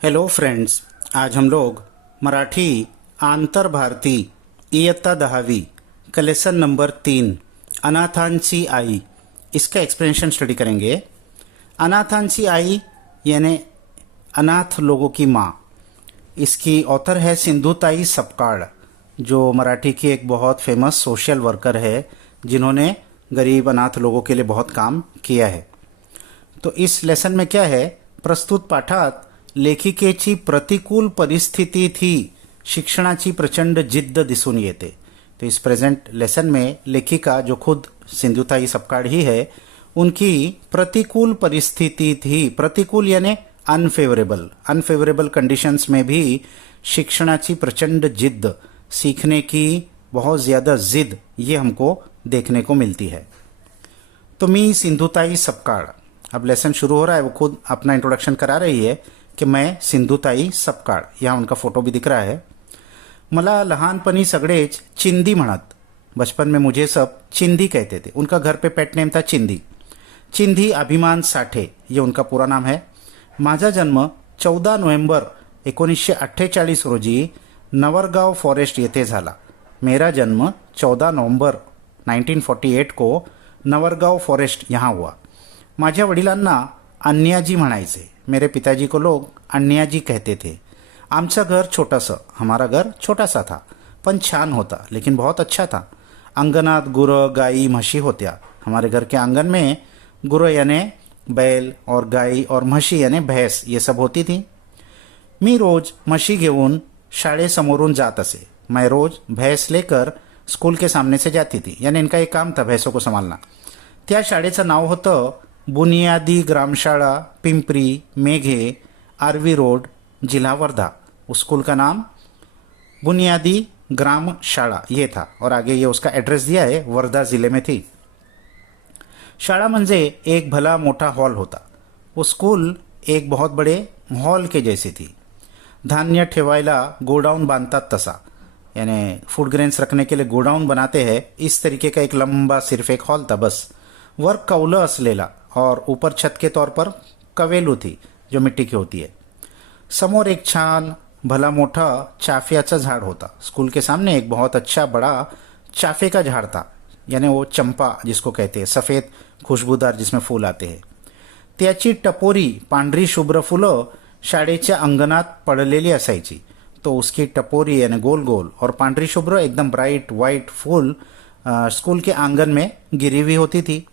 Hello friends, आज हम लोग मराठी आंतर भारती इयत्ता 10वी का लेसन नंबर 3 अनाथांची आई इसका एक्सप्लेनेशन स्टडी करेंगे। अनाथांची आई यानी अनाथ लोगों की माँ। इसकी ऑथर है सिंधुताई सपकाळ, जो मराठी की एक बहुत फेमस सोशल वर्कर है जिन्होंने गरीब अनाथ लोगों के लिए बहुत काम किया है। तो इस लेसन में क्या है, प्रस्तुत पाठात लेखिकेची प्रतिकूल परिस्थिती थी शिक्षणाची प्रचंड जिद्द दिसून येते। तो इस प्रेजेंट लेसन में लेखिका, जो खुद सिंधुताई सपकाळ ही है, उनकी प्रतिकूल परिस्थिति थी। प्रतिकूल यानी अनफेवरेबल कंडीशंस में भी शिक्षणाची प्रचंड जिद्द, सीखने की बहुत ज़्यादा जिद, ये हमको देखने को मिलती है। तो मी सिंधुताई सपकाळ, अब लेसन शुरू हो रहा है, वो खुद अपना इंट्रोडक्शन करा रही है कि मैं सिंधुताई सपकाळ। यहाँ उनका फोटो भी दिख रहा है। मला लहानपणी सगळेच चिंदी म्हणत। बचपन में मुझे सब चिंदी कहते थे। उनका घर पे पेट नेम था चिंदी। चिंदी अभिमान साठे, ये उनका पूरा नाम है। माझा जन्म 14 नोव्हेंबर 1948 रोजी नवरगाव फॉरेस्ट येथे झाला। मेरा जन्म 14 नवंबर 1948 को नवरगाव फॉरेस्ट यहाँ हुआ। माझ्या वडिलांना अन्याजी म्हणायचे। मेरे पिताजी को लोग अन्याजी कहते थे। आमचं घर छोटासा, हमारा घर छोटा सा था, पण छान होता, लेकिन बहुत अच्छा था। अंगनात गुरं गाई म्हशी होत्या। हमारे घर के आंगन में गुरं यानी बैल और गाई और म्हशी यानी भैंस, ये सब होती थी। मी रोज म्हशी घेऊन शाळेसमोरून जात असे। मैं रोज भैंस लेकर स्कूल के सामने से जाती थी, यानी इनका एक काम था भैंसों को संभालना। त्या शाळेचं नाव होतं बुनियादी ग्रामशाला पिंपरी मेघे, आरवी रोड, जिला वर्धा। उस स्कूल का नाम बुनियादी ग्रामशाला ये था, और आगे ये उसका एड्रेस दिया है, वर्धा ज़िले में थी। शाळा म्हणजे एक भला मोटा हॉल होता। वो स्कूल एक बहुत बड़े हॉल के जैसी थी। धान्य ठेवायला गोडाउन बांधतात तसा, यानी फूड ग्रेन्स रखने के लिए गोडाउन बनाते हैं, इस तरीके का एक लंबा सिर्फ एक हॉल था बस। वर कौलं असलेला और ऊपर छत के तौर पर कवेलू थी, जो मिट्टी की होती है। समोर एक छान भला मोटा चाफियाचा झाड़ होता। स्कूल के सामने एक बहुत अच्छा बड़ा चाफे का झाड़ था, यानी वो चंपा जिसको कहते हैं, सफ़ेद खुशबूदार जिसमें फूल आते हैं। त्याची टपोरी पांढरी शुभ्र फुलं शाळेच्या अंगणात पडलेली असायची। तो उसकी टपोरी यानी गोल गोल और पांढरी शुभ्र एकदम ब्राइट वाइट फूल स्कूल के आंगन में गिरी हुई होती थी।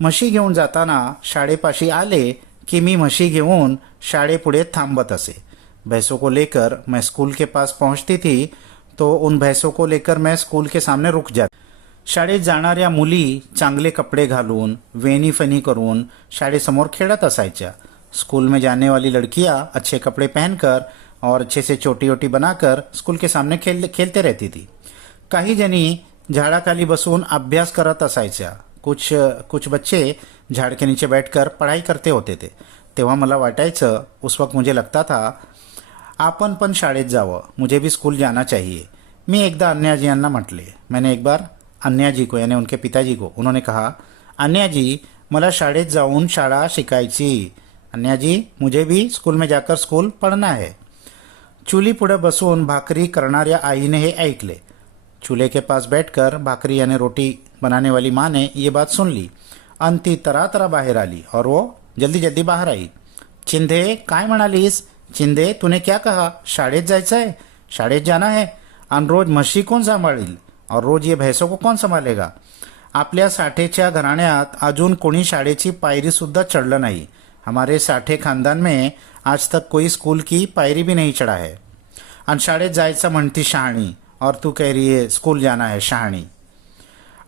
म्हशी घेऊन जाताना शाळेपाशी आले कि मी म्हशी घेऊन शाळेपुढे थांबत असे। भैंसों को लेकर मैं स्कूल के पास पहुंचती थी, तो उन भैंसों को लेकर मैं स्कूल के सामने रुक जाती। शाळेत जाणाऱ्या मुली चांगले कपडे घालून वेणी फणी करून शाळेसमोर खेळत असायच्या। स्कूल में जाने वाली लड़कियां अच्छे कपड़े पहनकर और अच्छे से चोटी वोटी बनाकर स्कूल के सामने खेलते रहती थी। काही जणी झाडाखाली बसून अभ्यास करत असायच्या। कुछ बच्चे झाड़ के नीचे बैठकर पढ़ाई करते होते थे। तेव्हा मला वाटायचं, उस वक्त मुझे लगता था आपण पण शाळेत जावं, मुझे भी स्कूल जाना चाहिए। मी एकदा अन्याजी यांना म्हटले। मैंने एक बार अन्याजी को यानी उनके पिताजी को, उन्होंने कहा, अन्याजी मला शाळेत जाऊन शाळा शिकायची। अन्याजी मुझे भी स्कूल में जाकर स्कूल पढ़ना है। चूल्ही पुढे बसून भाकरी करणाऱ्या आईने हे ऐकले। चूल्हे के पास बैठकर भाकरी यानी रोटी बनाने वाली माँ ने ये बात सुन ली। अंती तरा बाहर आली और वो जल्दी जल्दी बाहर आई। चिंदे काय म्हणालीस? चिंदे तूने क्या कहा? शाळेत जायचं है? शाळेत जाना है? आणि रोज म्हशी कोण सांभाळील? और रोज ये भैंसों को कौन संभालेगा? आपल्या साठेच्या घराण्यात अजून कोणी शाळेची पायरी सुद्धा चढलं नाही। हमारे साठे खानदान में आज तक कोई स्कूल की पायरी भी नहीं चढ़ा है। आणि शाळेत जायचं म्हणती शहाणी, और तू कह रही है स्कूल जाना है शहाणी।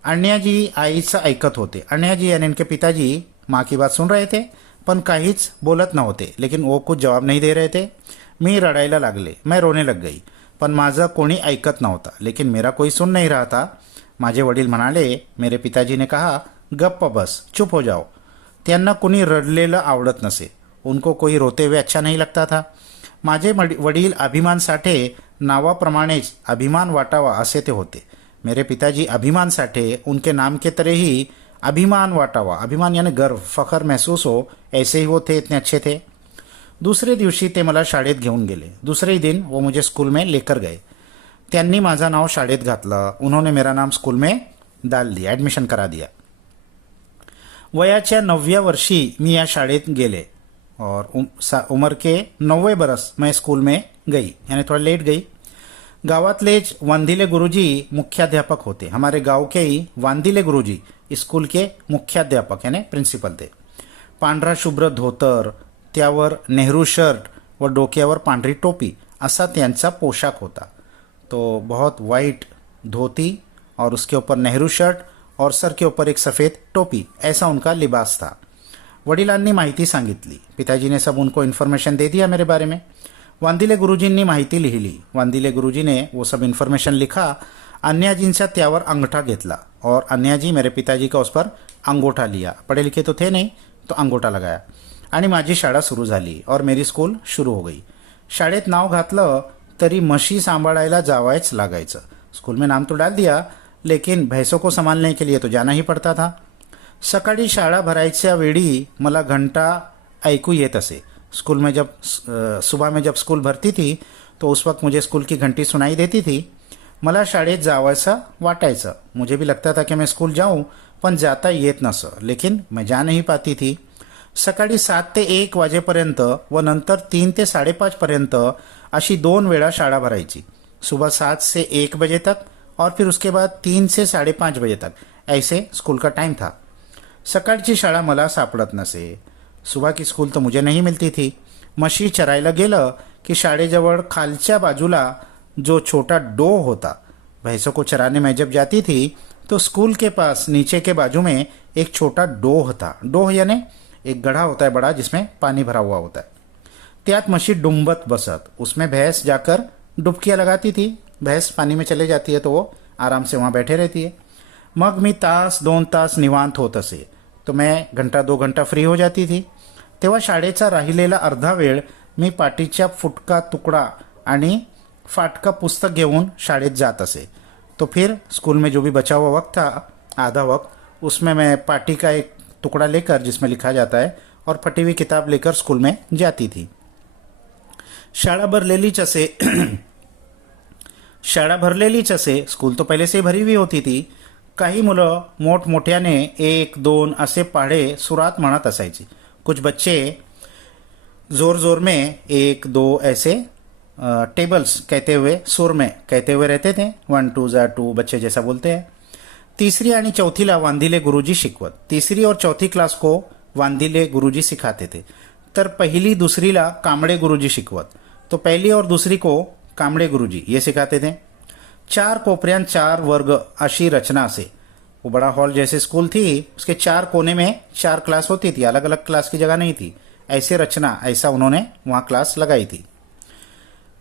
अन्याजी आईचं ऐकत होते। अन्याजी यानी इनके पिताजी माँ की बात सुन रहे थे, पण काहीच बोलत नव्हते, लेकिन वो कुछ जवाब नहीं दे रहे थे। मी रडायला लागले, मैं रोने लग गई, पण माझं कोणी ऐकत नव्हता, लेकिन मेरा कोई सुन नहीं रहा था। माझे वडील म्हणाले, मेरे पिताजी ने कहा, गप्प बस, चुप हो जाओ। त्यांना कोणी रडलेलं आवडत नसे, उनको कोई रोते हुए अच्छा नहीं लगता था। माझे वडील अभिमान साठे नावाप्रमाणेच अभिमान वाटावा असे ते होते। मेरे पिताजी अभिमान साठे, उनके नाम के तरह ही अभिमान वाटावा, अभिमान यानी गर्व फखर महसूस हो, ऐसे ही वो थे, इतने अच्छे थे। दुसरे दिवशी ते मला शाळेत घेऊन गेले. दूसरे ही दिन वो मुझे स्कूल में लेकर गए. त्यांनी माझं नाव शाळेत घातलं. उन्होंने मेरा नाम स्कूल में डाल दिया, ॲडमिशन करा दिया. वयाच्या 9व्या वर्षी मी या शाळेत गेले और उम्र के 90 बरस मैं स्कूल में गई, यानी थोड़ा लेट गई. गावातलेच वांदिले गुरुजी मुख्याध्यापक होते. हमारे गांव के ही वांदिले गुरुजी स्कूल के मुख्याध्यापक यानी प्रिन्सिपल थे. पांढरा शुभ्र धोतर, त्यावर नेहरू शर्ट व डोक्यावर पांढरी टोपी असा त्यांचा पोशाख होता. तो बहुत वाइट धोती और उसके ऊपर नेहरू शर्ट और सर के ऊपर एक सफ़ेद टोपी, ऐसा उनका लिबास था. वडिलांनी माहिती सांगितली. पिताजी ने सब उनको इन्फॉर्मेशन दे दिया मेरे बारे में. वांदिले गुरुजींनी माहिती लिहिली. वांदिले गुरुजी ने वो सब इन्फॉर्मेशन लिखा. अन्याजींचा त्यावर अंगठा घेतला और अन्याजी मेरे पिताजी का उस पर अंगूठा लिया. पढ़े लिखे तो थे नहीं, तो अंगूठा लगाया आणि माझी शाळा सुरू झाली और मेरी स्कूल शुरू हो गई. शाळेत नाव घातलं तरी म्हशी सांभाळायला जावायच लागायचं. स्कूल में नाम तो डाल दिया, लेकिन भैंसों को संभालने के लिए तो जाना ही पड़ता था. सकाळी शाळा भरायच्या वेळी मला घंटा ऐकू येत असे. स्कूल में जब सुबह में जब स्कूल भरती थी तो उस वक्त मुझे स्कूल की घंटी सुनाई देती थी. मला शाळेत जावंसं वाटायचं. मुझे भी लगता था कि मैं स्कूल जाऊं, पण जाता येत नसं, लेकिन मैं जा नहीं पाती थी. सकाळी 7 ते 1 वाजेपर्यंत व नंतर 3 ते 5:30 पर्यंत अशी 2 वेळा शाळा भरायची. सुबह 7 से 1 बजे तक और फिर उसके बाद 3 से 5:30 बजे तक, ऐसे स्कूल का टाइम था. सकाळची शाळा मला सापडत नसे. सुबह की स्कूल तो मुझे नहीं मिलती थी. म्हशी चरायला गेलं की शाळेजवळ खालच्या बाजूला जो छोटा डोह होता, भैंसों को चराने में जब जाती थी तो स्कूल के पास नीचे के बाजू में एक छोटा डोह था. डोह यानी एक गड्ढा होता है बड़ा, जिसमें पानी भरा हुआ होता है. त्यात म्हशी डुंबत बसत. उसमें भैंस जाकर डुबकियां लगाती थी. भैंस पानी में चले जाती है तो वो आराम से वहाँ बैठे रहती है. मग मी तास 2 तास निवांत होत असे. तो मैं घंटा 2 घंटा फ्री हो जाती थी. तेव्हा शाळेचा राहिलेला अर्धा वेळ मी पाटीच्या फुटका तुकडा आणि फाटका पुस्तक घेऊन शाळेत जात असे. तो फिर स्कूल में जो भी बचा हुआ वक्त था, आधा वक्त, उसमें मैं पाटी का एक टुकड़ा लेकर जिसमें लिखा जाता है और फटी हुई किताब लेकर स्कूल में जाती थी. शाळा भरलेलीच असे. स्कूल तो पहले से ही भरी हुई होती थी. काही मुलं मोठमोठ्याने 1 2 असे पाढे सुरात म्हणत असायची. कुछ बच्चे जोर जोर में 1 2 ऐसे टेबल्स कहते हुए सुर में कहते हुए रहते थे. 1 2 जा 2 बच्चे जैसा बोलते हैं. तीसरी आणि चौथीला वांदिले गुरुजी शिकवत. तीसरी और चौथी क्लास को वांदिले गुरुजी सिखाते थे. तर पहिली दूसरीला कांबळे गुरुजी शिकवत. तो पहली और दूसरी को कांबळे गुरुजी ये सिखाते थे. 4 कोपऱ्यान 4 वर्ग अशी रचना असे. वो बड़ा हॉल जैसे स्कूल थी, उसके 4 कोने में 4 क्लास होती थी. अलग अलग क्लास की जगह नहीं थी. ऐसे रचना, ऐसा उन्होंने वहाँ क्लास लगाई थी.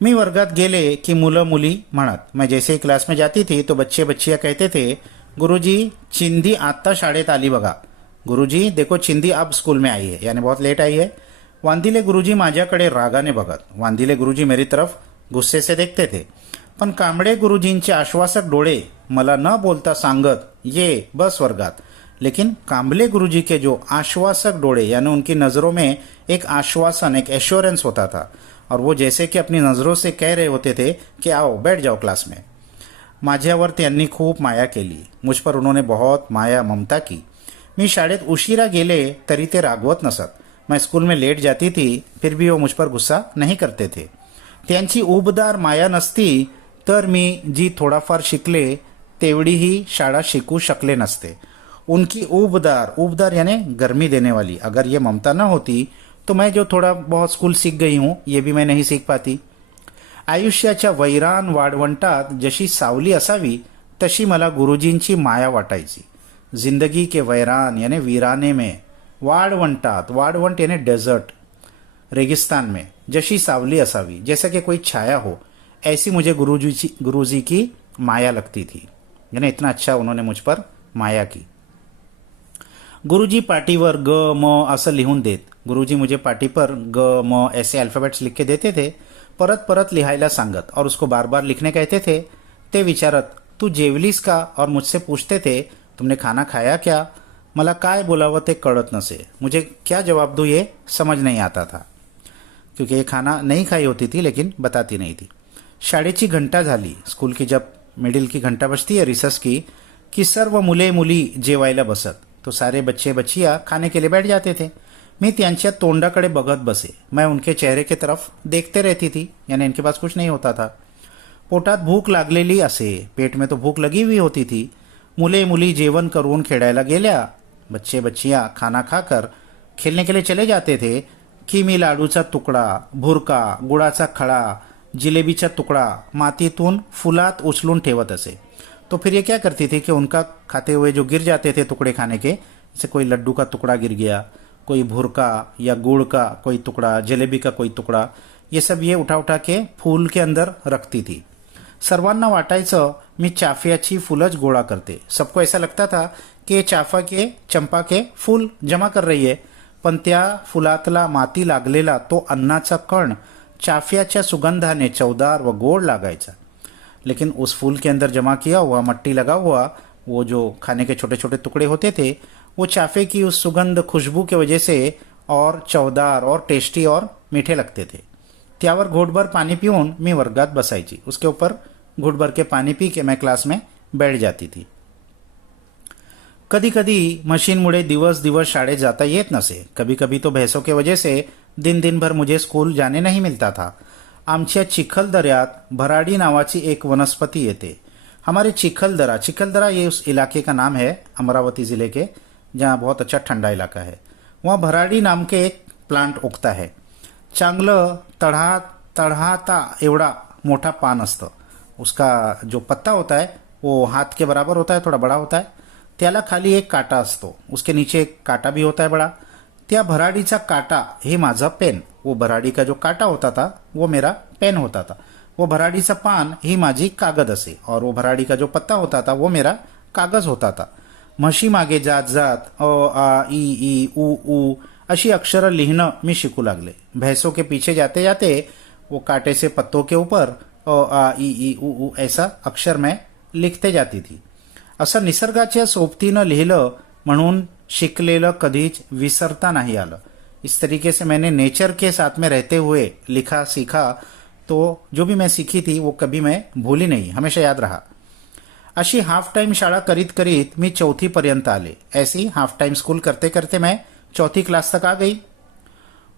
मी वर्गात गेले की मुलं मुली म्हणत. मैं जैसे ही क्लास में जाती थी तो बच्चे बच्चियाँ कहते थे, गुरुजी चिंदी आता शाळेत आली बघा. गुरुजी देखो चिंदी अब स्कूल में आई है, यानी बहुत लेट आई है. वांदिले गुरुजी माझ्याकडे रागाने बघत. वांदिले गुरुजी मेरी तरफ गुस्से से देखते थे. पण कांबळे गुरुजींचे आश्वासक डोळे मला न बोलता सांगत, ये बस वर्गात. लेकिन कांबले गुरुजी के जो आश्वासक डोळे, यानी उनकी नज़रों में एक आश्वासन, एक एश्योरेंस होता था, और वो जैसे कि अपनी नज़रों से कह रहे होते थे कि आओ बैठ जाओ क्लास में. माझ्यावर त्यांनी खूप माया केली. मुझ पर उन्होंने बहुत माया ममता की. मी शाळेत उशिरा गेले तरी ते रागवत नसत. मैं स्कूल में लेट जाती थी, फिर भी वो मुझ पर गुस्सा नहीं करते थे. त्यांची उबदार माया नसती तर मी जी थोडाफार शिकले तेवढीही शाळा शिकू शकले नसते. उनकी उबदार यानी गर्मी देने वाली अगर ये ममता न होती तो मैं जो थोड़ा बहुत स्कूल सीख गई हूँ ये भी मैं नहीं सीख पाती. आयुष्याच्या वैरान वाळवंटात जशी सावली असावी तशी मला गुरुजींची माया वाटायची. जिंदगी के वैरान यानी वीराने में, वाळवंटात, वाळवंट यानी डेजर्ट, रेगिस्तान में जैसी सावली असावी, जैसा कि कोई छाया हो, ऐसी मुझे गुरुजी की माया लगती थी. यानी इतना अच्छा उन्होंने मुझ पर माया की. गुरुजी पाटीवर ग म असं लिहून देत. गुरुजी मुझे पाटी पर ग म ऐसे अल्फ़ाबेट्स लिख के देते थे. परत परत लिहायला सांगत और उसको बार बार लिखने कहते थे. ते विचारत, तू जेवलीस का, और मुझसे पूछते थे तुमने खाना खाया क्या. मला काय बोलावं ते कळत नसे. मुझे क्या जवाब दूँ ये समझ नहीं आता था. क्योंकि ये खाना नहीं खाई होती थी लेकिन बताती नहीं थी। शाळेची घंटा झाली, स्कूल की जब मिडिल की घंटा बजती है रिसर्च की सर्व मुले मुली जेवायला बसत, तो सारे बच्चे बच्चियां खाने के लिए बैठ जाते थे। मी त्यांच्या तोंडाकडे बघत बसे, मैं उनके चेहरे की तरफ देखते रहती थी, यानी इनके पास कुछ नहीं होता था। पोटात भूक लागलेली असे, पेट में तो भूक लगी हुई होती थी। मुले मुली जेवण करून खेळायला गेल्या, बच्चे बच्चियां खाना खाकर खेलने के लिए चले जाते थे की मी लाडूचा तुकडा, भुरका, गुळाचा खळा, जिलेबीचा तुकडा मातीतून फुलात उचलून ठेवत असे। तो फिर ये क्या करती थी कि उनका खाते हुए जो गिर जाते थे टुकड़े खाने के, जैसे कोई लड्डू का टुकड़ा गिर गया, कोई भुरका या गुड़ का कोई टुकड़ा, जलेबी का कोई टुकड़ा, ये सब ये उठा उठा के फूल के अंदर रखती थी। सर्वांना वाटायचं मी चाफ्याची फूलच गोळा करते। सबको ऐसा लगता था कि ये चाफा के चंपा के फूल जमा कर रही है, पण त्या फुलातला माती लागलेला तो अन्नाचा कण चाफ्याच्या सुगंधाने चवदार व गोड लागायचा। लेकिन उस फूल के अंदर जमा किया हुआ मट्टी लगा हुआ वो जो खाने के छोटे छोटे टुकड़े होते थे, वो चाफे की उस सुगंध खुशबू की वजह से और चवदार और टेस्टी और मीठे लगते थे। त्यावर घोटभर पानी पिऊन मी वर्गात बसायची, उसके ऊपर घुटभर के पानी पी के मैं क्लास में बैठ जाती थी। कधी कधी मशीनमुळे दिवस दिवस शाळेत जाता येत नसे, कभी कभी तो भैंसों के वजह से दिन भर मुझे स्कूल जाने नहीं मिलता था। आमच्या चिखलदऱ्यात भराडी नावाची एक वनस्पति येते। हमारे चिखलदरा ये उस इलाके का नाम है, अमरावती जिले के, जहाँ बहुत अच्छा ठंडा इलाका है। वहाँ भराडी नाम के एक प्लांट उगता है। चांगलं तळहाता एवढा मोठा पान असतं, उसका जो पत्ता होता है वो हाथ के बराबर होता है, थोड़ा बड़ा होता है। त्याला खाली एक काटा असतो, उसके नीचे एक काटा भी होता है बड़ा। त्या भराडीचा काटा हे माझा पेन, वो भराडी का जो काटा होता था वो मेरा पेन होता था। वो भराडीचा पान ही माझी कागद असे और वो भराडी का जो पत्ता होता था वो मेरा कागज होता था। म्हशी मागे जात जात अ आ ई ई उ ऊ अशी अक्षरं लिहिणं मी शिकू लागले। भैंसों के पीछे जाते जाते वो कांटे से पत्तों के ऊपर अ आ ई उ ऊ ऐसा अक्षर मैं लिखते जाती थी। असं निसर्गाच्या सोबतीनं लिहिलं म्हणून शिकलेलं कधीच विसरता नहीं आलं। इस तरीके से मैंने नेचर के साथ में रहते हुए लिखा सीखा, तो जो भी मैं सीखी थी वो कभी मैं भूली नहीं, हमेशा याद रहा। अशी हाफ टाइम शाळा करीत करीत मी 4थी पर्यंत आले। ऐसी हाफ टाइम स्कूल करते करते मैं 4थी क्लास तक आ गई।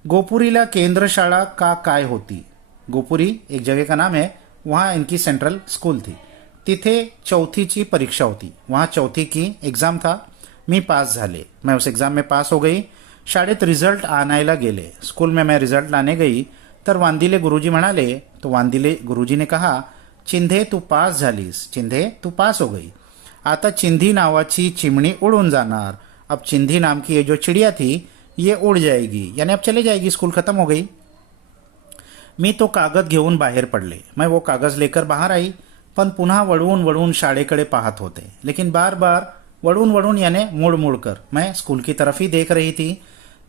गोपुरीला केंद्र शाळा का काय होती, गोपुरी एक जगह का नाम है, वहाँ इनकी सेंट्रल स्कूल थी। तिथे 4थीची परीक्षा होती, वहाँ 4थी की एग्जाम था। मी पास झाले, मैं उस एग्जाम में पास हो गई। शाळेत रिझल्ट आणायला गेले, स्कूल में मैं रिझल्ट लाने गई तर वांदिले गुरुजी म्हणाले, तो वांदिले गुरुजी ने कहा, चिंधे तू पास झालीस, चिंधे तू पास हो गई। आता चिंधी नावाची चिमणी उड़ून जाणार। अब चिंधी नाम की ये जो चिड़िया थी ये उड़ जाएगी, यानी अब चले जाएगी, स्कूल खत्म हो गई। मी तो कागद घेऊन बाहेर पडले, मैं वो कागज लेकर बाहर आई, पण पुन्हा वळून वळून शाळेकडे पाहत होते। लेकिन बार बार वळून वळून यानी मुड़ मुड़ कर मैं स्कूल की तरफ ही देख रही थी।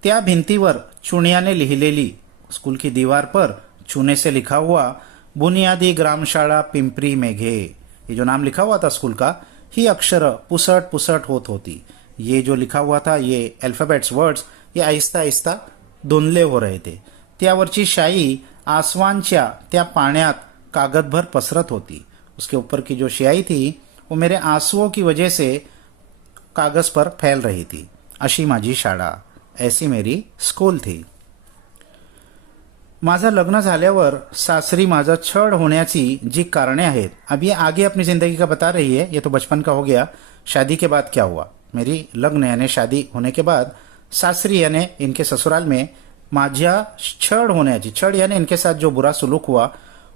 त्या भिंतीवर चुनियाने लिहिलेली, स्कूल की दीवार पर चूने से लिखा हुआ बुनियादी ग्रामशाळा पिंपरी मेघे, ये जो नाम लिखा हुआ था स्कूल का, ही अक्षर पुसट पुसट होत होती। ये जो लिखा हुआ था ये अल्फाबेट्स वर्ड्स ये आहिस्ता आहिस्ता धुंधले हो रहे थे। त्यावरची शाई आसवांच्या त्या पाण्यात कागदभर पसरत होती। उसके ऊपर की जो स्याही थी वो मेरे आंसुओं की वजह से कागज पर फैल रही थी। अशी माझी शाळा, ऐसी मेरी स्कूल थी। माझं लग्न झाल्यावर सासरी माझा छळ होण्याची जी कारणे आहेत, अब ये आगे अपनी जिंदगी का बता रही है, ये तो बचपन का हो गया। शादी के बाद क्या हुआ, मेरी लग्न यानी शादी होने के बाद सासरी यानी इनके ससुराल में माझ्या छळ होण्याची, छळ यानी इनके साथ जो बुरा सुलूक हुआ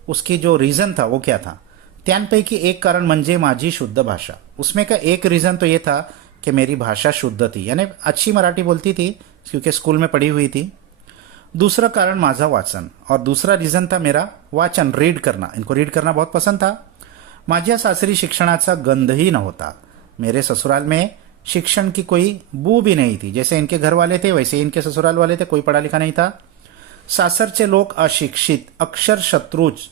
उसकी जो रीज़न था वो क्या था। त्यांपैकी एक कारण म्हणजे माझी शुद्ध भाषा। उसमें का एक रीज़न तो ये था कि मेरी भाषा शुद्ध थी, यानी अच्छी मराठी बोलती थी क्योंकि स्कूल में पढ़ी हुई थी। दूसरा कारण माझा वाचन, और दूसरा रीज़न था मेरा वाचन, रीड करना। इनको रीड करना बहुत पसंद था। माझ्या सासरी शिक्षणाचा गंधही नव्हता। मेरे ससुराल में शिक्षण की कोई बू भी नहीं थी। जैसे इनके घर वाले थे वैसे इनके ससुराल वाले थे, कोई पढ़ा लिखा नहीं था। सासरचे लोग अशिक्षित, अक्षर शत्रुज,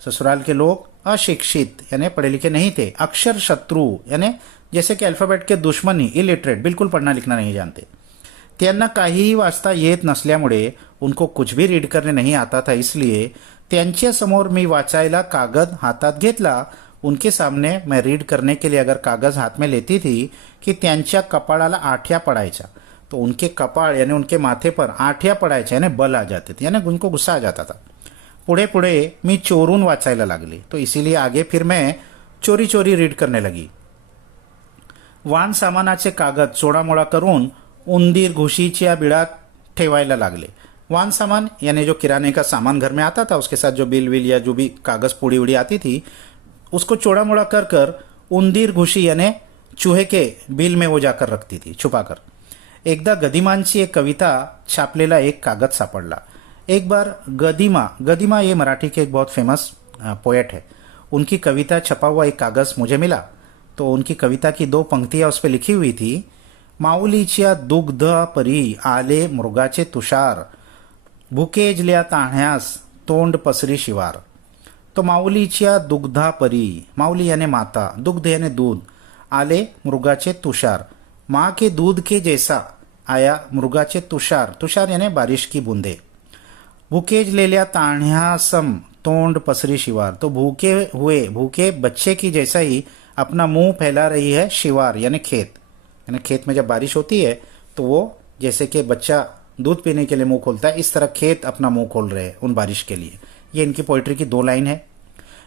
ससुराल के लोग अशिक्षित यानी पढ़े लिखे नहीं थे। अक्षर शत्रु यानी जैसे कि अल्फाबेट के दुश्मनी, इलिटरेट, बिल्कुल पढ़ना लिखना नहीं जानते। त्यांना काहीही वाचता येत नसल्यामुळे उनको कुछ भी रीड करणे नाही आता था, इसलिए त्यांच्या समोर मी वाचायला कागद हातात घेतला. उनके सामने मैं रीड करने के लिए अगर कागज हाथ में लेती थी कि त्यांच्या कपाळाला आठ्या पडायच्या, तो उनके कपाळ यानी उनके माथे पर आठ्या पडायच्या यानी बल आ जाते थे, यानी उनको गुस्सा आ जाता था. पुढे पुढे मी चोरून वाचायला लागली, तो इसीलिए आगे फिर मैं चोरी चोरी रीड करने लगी. वाहन सामानाचे कागद चोडामोडा करून उंदीर घुशीच्या बिळात ठेवायला लागले. वाहन सामान यानी जो किराने का सामान घर में आता था, उसके साथ जो बिल विल या जो भी कागज पूड़ी उड़ी आती थी, उसको चोड़ा मोड़ा कर कर उंदीर घुशी यानी चूहे के बिल में वो जाकर रखती थी छुपा कर. एकदा गदिमांची एक कविता छापलेला एक कागद सापडला. एक बार गदिमा ये मराठी के एक बहुत फेमस पोएट है, उनकी कविता छपा हुआ एक कागज मुझे मिला. तो उनकी कविता की 2 पंक्तियां उस पर लिखी हुई थी. माऊलीच्या दुग्ध परी आले मृगाचे तुषार, भुकेजल्या ताण्यास तोंड पसरी शिवार. तो माऊलीच्या दुग्धापरी, माऊली यानी माता, दुग्ध यानी दूध, आले मृगाचे तुषार, माँ के दूध के जैसा आया मृगाचे तुषार, तुषार यानी बारिश की बूंदे. भूकेजलेल्या ताण्यासम तोंड पसरी शिवार, तो भूखे बच्चे की जैसा ही अपना मुंह फैला रही है शिवार यानी खेत. यानी खेत में जब बारिश होती है तो वो जैसे कि बच्चा दूध पीने के लिए मुंह खोलता है, इस तरह खेत अपना मुंह खोल रहे हैं उन बारिश के लिए. ये इनकी पोइट्री की 2 लाइन है.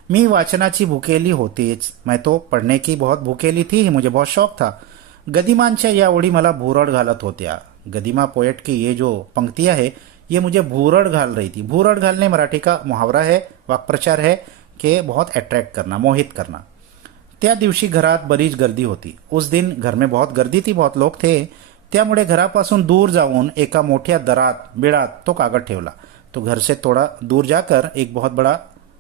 मी वाचनाची भुकेली होतीच, मैं तो पढ़ने की बहुत भुकेली थी ही, मुझे बहुत शौक था. गदिमांच्या या ओळी मला भुरळ घालत होत्या. गदिमा पोएट की ये जो पंक्तियां है ये मुझे भूरड़ घाल रही थी. भूरड़ घालने मराठी का मुहावरा है, वाक्प्रचार है कि बहुत अट्रैक्ट करना, मोहित करना. त्या दिवशी घरात बरीच गर्दी होती. उस दिन घर में बहुत गर्दी थी, बहुत लोग थे. त्यामुळे घरापासून दूर जाऊन एका मोठ्या दरात बिळात तो कागद ठेवला. तो घर से थोड़ा दूर जाकर एक बहुत बड़ा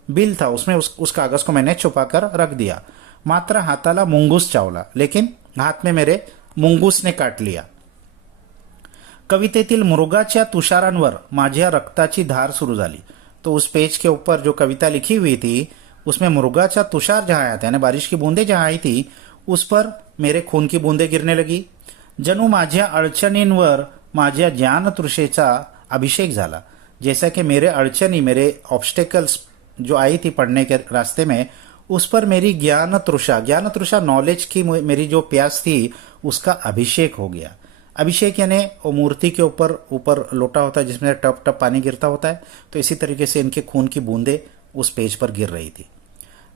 बिल था, उसमें उस कागज को मैंने छुपा कर रख दिया. मात्र हाताला मुंगूस चावला, लेकिन हाथ में मेरे मुंगूस ने काट लिया. कवितेतील मृगाच्या तुषारांवर माझ्या रक्ताची धार सुरू झाली. तो उस पेज के ऊपर जो कविता लिखी हुई थी उसमें मृगाचा तुषार जहाँ आया था यानी बारिश की बूंदे जहाँ आई थी, उस पर मेरे खून की बूंदे गिरने लगी. जणू माझ्या अडचणींवर माझ्या ज्ञानतृषेचा अभिषेक झाला. जैसा कि मेरे अड़चनी, मेरे ऑब्स्टेकल्स जो आई थी पढ़ने के रास्ते में, उस पर मेरी ज्ञान तृषा नॉलेज की मेरी जो प्यास थी उसका अभिषेक हो गया. अभिषेक यानी वो मूर्ति के ऊपर लोटा होता है जिसमें टप टप पानी गिरता होता है, तो इसी तरीके से इनके खून की बूंदे उस पेज पर गिर रही थी.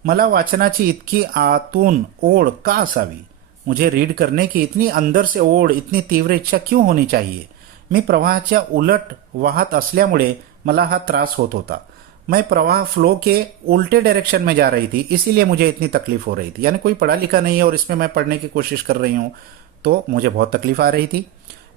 मला वाचनाची इतकी आतून ओढ का असावी, मुझे रीड करने की इतनी अंदर से ओढ, इतनी तीव्र इच्छा क्यों होनी चाहिए. मी प्रवाहाच्या उलट वाहत असल्यामुळे मला हा त्रास होत होता. मैं प्रवाह फ्लो के उल्टे डायरेक्शन में जा रही थी, इसीलिए मुझे इतनी तकलीफ हो रही थी. यानी कोई पढ़ा लिखा नहीं है और इसमें मैं पढ़ने की कोशिश कर रही हूँ, तो मुझे बहुत तकलीफ आ रही थी.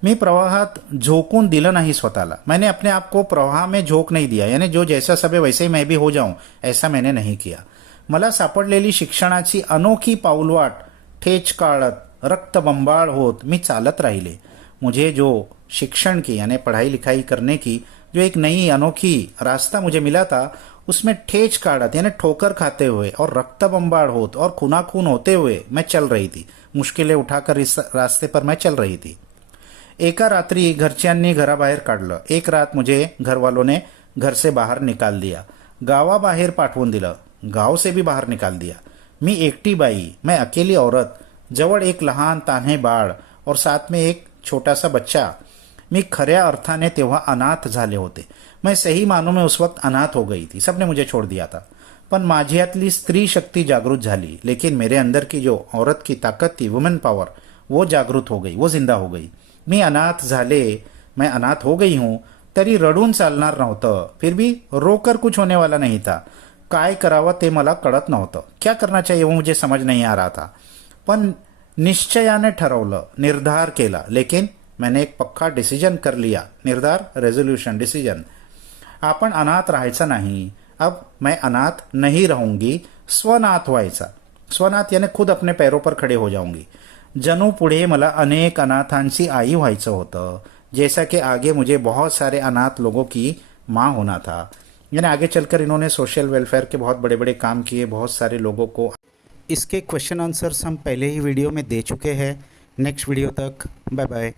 मी प्रवाहात झोकून दिलं नाही स्वतःला. मैंने अपने आप को प्रवाह में झोंक नहीं दिया, यानी जो जैसा सब है वैसे ही मैं भी हो जाऊं, ऐसा मैंने नहीं किया. मला सापडलेली शिक्षणाची अनोखी पाऊलवाट ठेच काढत रक्तबंबाळ होत मी चालत राहिले. मुझे जो शिक्षण की यानी पढ़ाई लिखाई करने की जो एक नई अनोखी रास्ता मुझे मिला था, उसमें ठेच काढ़त यानी ठोकर खाते हुए और रक्तबंबाड़ होत और खूनाखून होते हुए मैं चल रही थी. मुश्किलें उठाकर इस रास्ते पर मैं चल रही थी. एका रात्री घरच्यांनी घराबाहेर काढलं. एक रात मुझे घर वालों ने घर से बाहर निकाल दिया, गावाबाहेर पाठवून दिलं, गाव से भी बाहर निकाल दिया. मी एकटी बाई, मैं अकेली औरत, जवळ एक लहान तान्हे बाळ और साथ में एक छोटासा बच्चा. मी खऱ्या अर्थाने तेव्हा अनाथ झाले होते. मैं सही मानों में उस वक्त अनाथ हो गई थी, सबने मुझे छोड़ दिया था. पण माझ्यातली स्त्री शक्ति जागृत झाली, लेकिन मेरे अंदर की जो औरत की ताकत थी, वुमेन पावर, वो जागृत हो गई, वो जिंदा हो गई. मी अनाथ झाले, मैं अनाथ हो गई हूं, तरी रडून चालणार नव्हतं. फिर भी रोकर कुछ होने वाला नहीं था. काय करावं ते मला कळत नव्हतं. क्या करना चाहिए वो मुझे समझ नहीं आ रहा था. पण निश्चयाने ठरवलं, निर्धार केला. लेकिन मैंने एक पक्का डिसीजन कर लिया. निर्धार, रेजोल्यूशन, डिसीजन. आपण अनाथ राहायचं नाही. अब मैं अनाथ नहीं रहूंगी, स्वनाथ व्हायचा. स्वनाथ यानी खुद अपने पैरों पर खड़े हो जाऊंगी. जणू पुढे मला अनेक अनाथांची आई व्हायचं होतं, जैसा कि आगे मुझे बहुत सारे अनाथ लोगों की माँ होना था. यानी आगे चलकर इन्होंने सोशल वेलफेयर के बहुत बड़े बड़े काम किए, बहुत सारे लोगों को. इसके क्वेश्चन आंसर्स हम पहले ही वीडियो में दे चुके हैं. नेक्स्ट वीडियो तक बाय बाय.